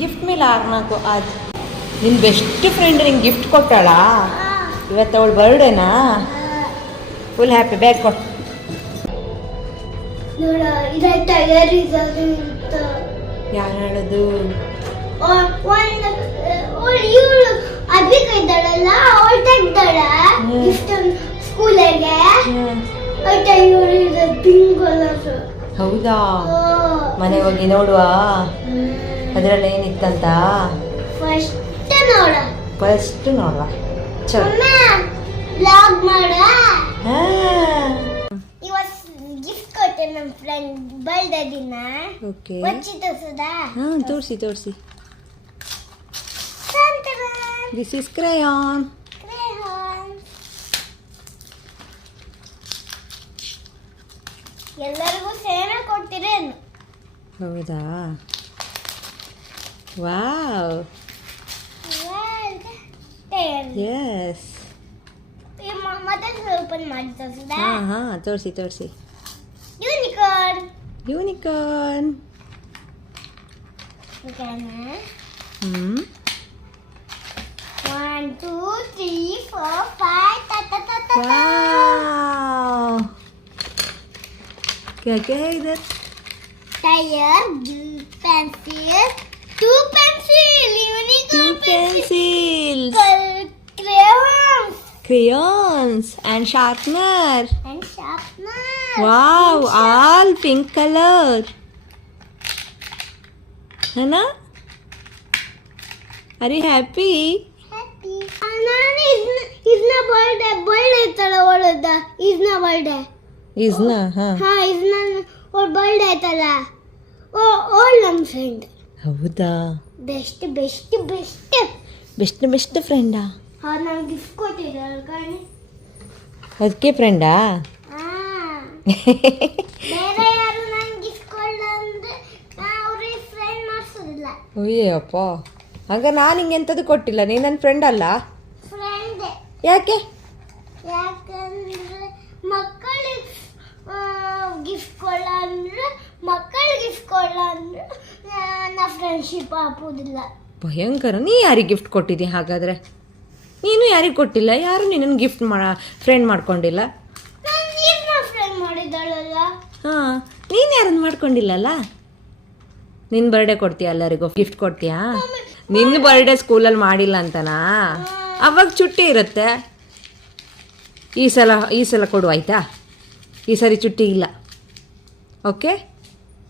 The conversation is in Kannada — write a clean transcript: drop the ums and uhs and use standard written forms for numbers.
ಗಿಫ್ಟ್ ಮೇಲೆ ಆರ್ನಾಕು ಅದು ನಿನ್ನ ಬೆಸ್ಟ್ ಫ್ರೆಂಡ್ ನಿಂಗೆ ಗಿಫ್ಟ್ ಕೊಟ್ಟಾಳಾ ಇವತ್ತು ಅವಳು ಬರ್ಡೇನಾ ಫುಲ್ ಹ್ಯಾಪಿ ಬ್ಯಾಗ್ ಕೊಟ್ಟು ಯಾರು ಹೇಳೋದು ಹೌದಾ ಮನೆ ಹೋಗಿ ನೋಡುವ ಅದರಲ್ಲಿ ಏನಿತ್ತಂತ ಫಸ್ಟ್ ನೋಡುವ ಗಿಫ್ಟ್ ಕೊಟ್ಟೆ ನಮ್ಮ ಫ್ರೆಂಡ್ ಬರ್ಡೇ ದಿನ. ಓಕೆ ತೋರಿಸಿ ದಿಸ್ ಇಸ್ ಕ್ರೇಯಾನ್. ಎಲ್ಲರಿಗೂ ಸೇನೆ ಕೊಡ್ತೀರೇನು? ಹೌದಾ ವಾವ್ ಎಸ್ ಮತ್ತೆ ಓಪನ್ ಮಾಡಿ ತೋರಿಸಿದ. ಹಾಂ ತೋರಿಸಿ ಯೂನಿಕಾರ್ನ್ ಯೂನಿಕಾರ್ನ್. 1 2 3 4 5 वाव क्या है इधर? Tyre, pencil, 2 pencil, unicorn pencils, crayons and sharpener. Wow, all pink color. है ना? Are you happy? ನಾನು ಇದ್ನ ಬರ್ಡೇ ಐತಲ್ಲ ಒಳದ ಇದ್ನ ಬರ್ಡೇ ಇಸ್ನಾ ಹಾ ಇದ್ನ ಅವ್ರ ಬರ್ಡೇ ಐತಲ್ಲ ಓಲ್ ನಮ್ಮ ಫ್ರೆಂಡ್. ಹೌದಾ ಬೆಸ್ಟ್ ಫ್ರೆಂಡಾ? ನಾನು ಗಿಫ್ಟ್ ಕೊಟ್ಟಿದ್ದಾರೆ ಕಾಣಿ. ಅದಕ್ಕೆ ಫ್ರೆಂಡಾ? ಬೇರೆ ಯಾರು ನಂಗೆ ಗಿಫ್ಟ್ ಕೊಡಲ್ಲ ಅಂದ್ರೆ ಅವ್ರಿಗೆ ಫ್ರೆಂಡ್ ಮಾಡಿಸೋದಿಲ್ಲ. ಅಯ್ಯಪ್ಪ ಆಗ ನಾನು ಹಿಂಗೆ ಎಂಥದ್ದು ಕೊಟ್ಟಿಲ್ಲ. ನೀನು ನನ್ನ ಫ್ರೆಂಡ್ ಅಲ್ಲ. ಫ್ರೆಂಡ್ ಯಾಕೆ? ಯಾಕಂದ್ರೆ ಮಕ್ಕಳಿಗೆ ಗಿಫ್ಟ್ ಕೊಡಲ್ಲ ಅಂದ್ರೆ ನಾ ಫ್ರೆಂಡ್ಶಿಪ್ ಹಾಕೋದಿಲ್ಲ. ಭಯಂಕರ. ನೀ ಯಾರಿಗೆ ಗಿಫ್ಟ್ ಕೊಟ್ಟಿದ್ದಿ ಹಾಗಾದರೆ? ನೀನು ಯಾರಿಗೆ ಕೊಟ್ಟಿಲ್ಲ. ಯಾರು ನಿನ್ನನ್ನು ಗಿಫ್ಟ್ ಫ್ರೆಂಡ್ ಮಾಡ್ಕೊಂಡಿಲ್ಲ. ನಾನು ಫ್ರೆಂಡ್ ಮಾಡಿದ್ದಾಳಲ್ಲ. ಹಾಂ ನೀನು ಯಾರನ್ನು ಮಾಡ್ಕೊಂಡಿಲ್ಲಲ್ಲ. ನಿನ್ನ ಬರ್ಡೇ ಕೊಡ್ತೀಯ ಎಲ್ಲರಿಗೂ ಗಿಫ್ಟ್ ಕೊಡ್ತೀಯಾ? ನಿನ್ನ ಬರ್ಡೇ ಸ್ಕೂಲಲ್ಲಿ ಮಾಡಿಲ್ಲ ಅಂತನಾ? ಅವಾಗ ಚುಟ್ಟಿ ಇರುತ್ತೆ. ಈ ಸಲ ಕೊಡು ಆಯಿತಾ? ಈ ಸರಿ ಚುಟ್ಟಿ ಇಲ್ಲ. ಓಕೆ.